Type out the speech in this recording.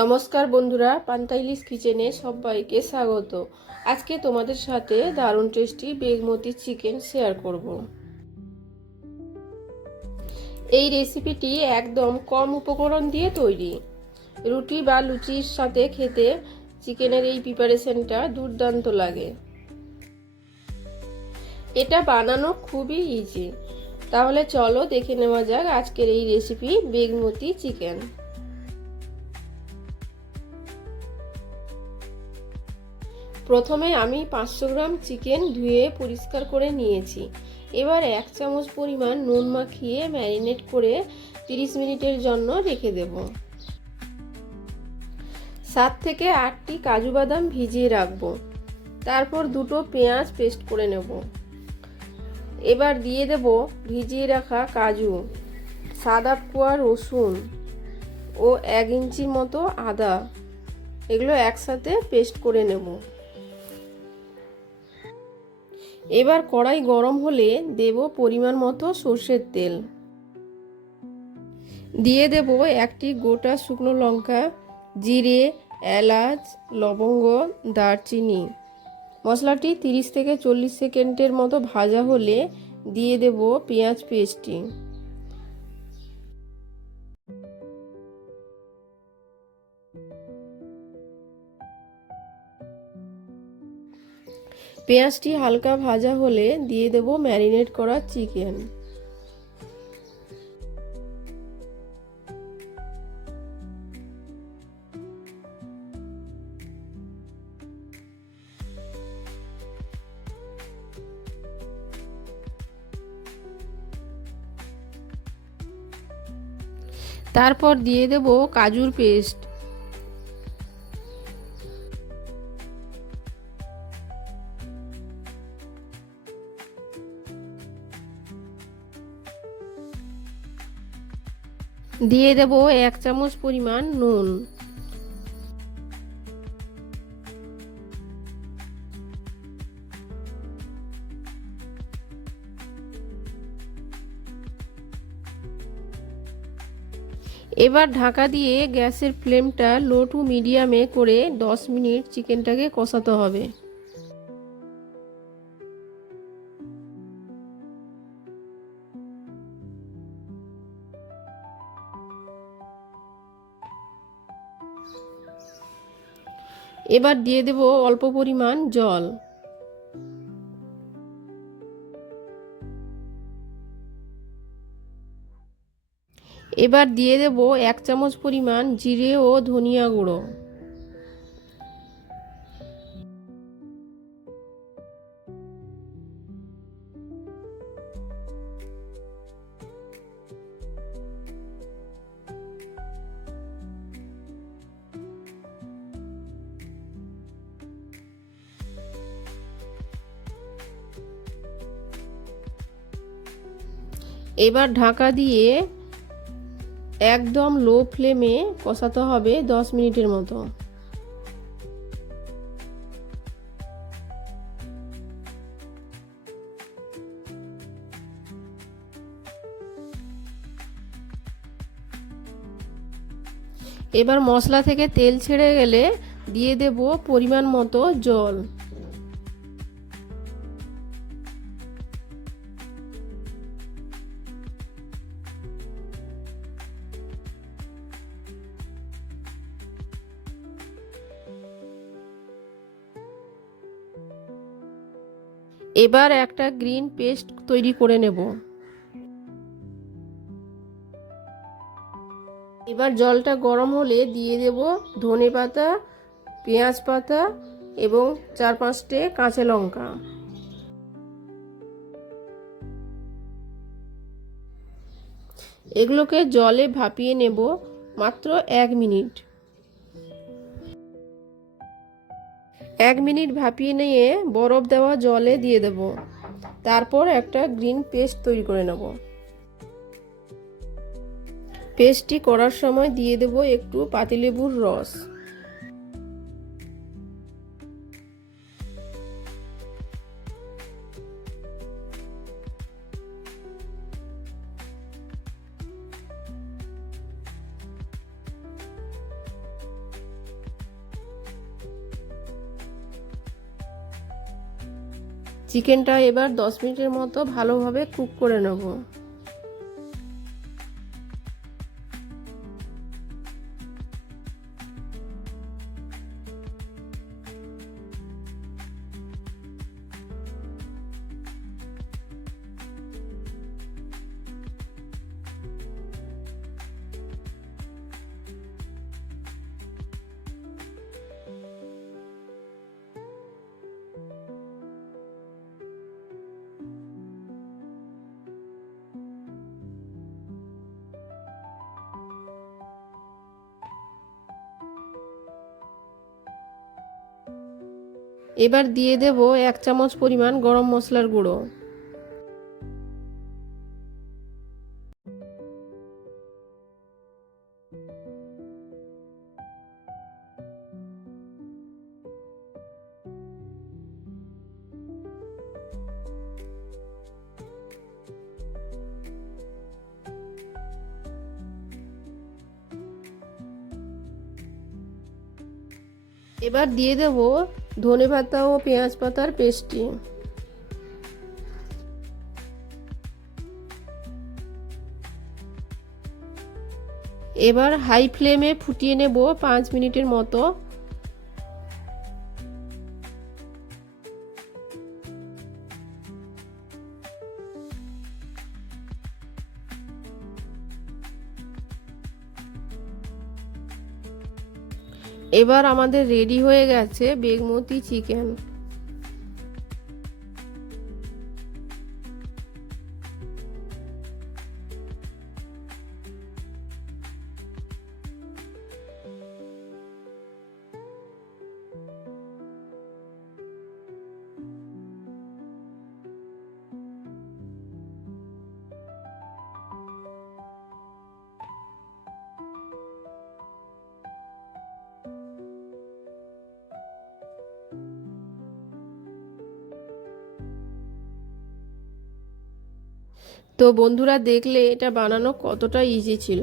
নমস্কার বন্ধুরা, পান্তাইলিস কিচেনে সবাইকে স্বাগত। আজকে তোমাদের সাথে দারুণ টেস্টি বেগমতি চিকেন শেয়ার করব। এই রেসিপিটি একদম কম উপকরণ দিয়ে তৈরি। রুটি বা লুচির সাথে খেতে চিকেনের এই প্রিপারেশনটা দুর্দান্ত লাগে। এটা বানানো খুবই ইজি। তাহলে চলো দেখে নেওয়া যাক আজকের এই রেসিপি বেগমতি চিকেন। প্রথমে আমি 500 গ্রাম চিকেন ধুয়ে পরিষ্কার করে নিয়েছি। এবার 1 চামচ পরিমাণ নুন মাখিয়ে ম্যারিনেট করে 30 মিনিটের জন্য রেখে দেব। 7 থেকে 8টি কাজু বাদাম ভিজিয়ে রাখবো। তারপর দুটো পেঁয়াজ পেস্ট করে নেব। এবার দিয়ে দেব ভিজিয়ে রাখা কাজু, সাদা কোয়া রসুন ও 1 ইঞ্চির মতো আদা। এগুলো একসাথে পেস্ট করে নেব। এবার কড়াই গরম হলে দেব পরিমাণ মতো সর্ষের তেল। দিয়ে দেব একটি গোটা শুকনো লঙ্কা, জিরে, এলাচ, লবঙ্গ, দারচিনি। মশলাটি 30 থেকে 40 সেকেন্ডের মতো ভাজা হলে দিয়ে দেব পেঁয়াজ পেস্টটি। পেঁয়াজটি হালকা ভাজা হলে দিয়ে দেব ম্যারিনেট করা চিকেন। তারপর দিয়ে দেব কাজুর পেস্ট। দিয়ে দেব 1 চামচ পরিমাণ নুন। এবার ঢাকা দিয়ে গ্যাসের ফ্লেমটা লো টু মিডিয়ামে করে 10 মিনিট চিকেনটাকে কষাতে হবে। এবার দিয়ে দেব অল্প পরিমাণ জল। এবার দিয়ে দেব 1 চামচ পরিমাণ জিরে ও ধনিয়া গুঁড়ো। এবার ঢাকা দিয়ে একদম লো ফ্লেমে কষাতে হবে 10 মিনিটের মতো। এবার মশলা থেকে তেল ছেড়ে গেলে দিয়ে দেব পরিমাণ মতো জল। এবার একটা গ্রিন পেস্ট তৈরি করে নেব। এবার জলটা গরম হলে দিয়ে দেব ধনেপাতা, পেঁয়াজ পাতা এবং 4-5টে কাঁচা লঙ্কা। এগুলোকে জলে ভাপিয়ে নেব মাত্র 1 মিনিট। 1 মিনিট ভাপিয়ে নিয়ে বরফ দেওয়া জলে দিয়ে দেব। তারপর একটা গ্রিন পেস্ট তৈরি করে নেব। পেস্টটি করার সময় দিয়ে দেব একটু পাতিলেবুর রস। চিকেনটা এবার 10 মিনিটের মতো ভালোভাবে কুক করে নেব। এবার দিয়ে দেব 1 চামচ পরিমাণ গরম মশলার গুঁড়ো। এবার দিয়ে দেব ধনেপাতা ও পেঁয়াজ পাতার পেস্টটি। এবার হাই ফ্লেমে ফুটিয়ে নেব 5 মিনিটের মতো। এবার আমাদের রেডি হয়ে গেছে বেগমতি চিকেন। তো বন্ধুরা, দেখলে এটা বানানো কতটা ইজি ছিল।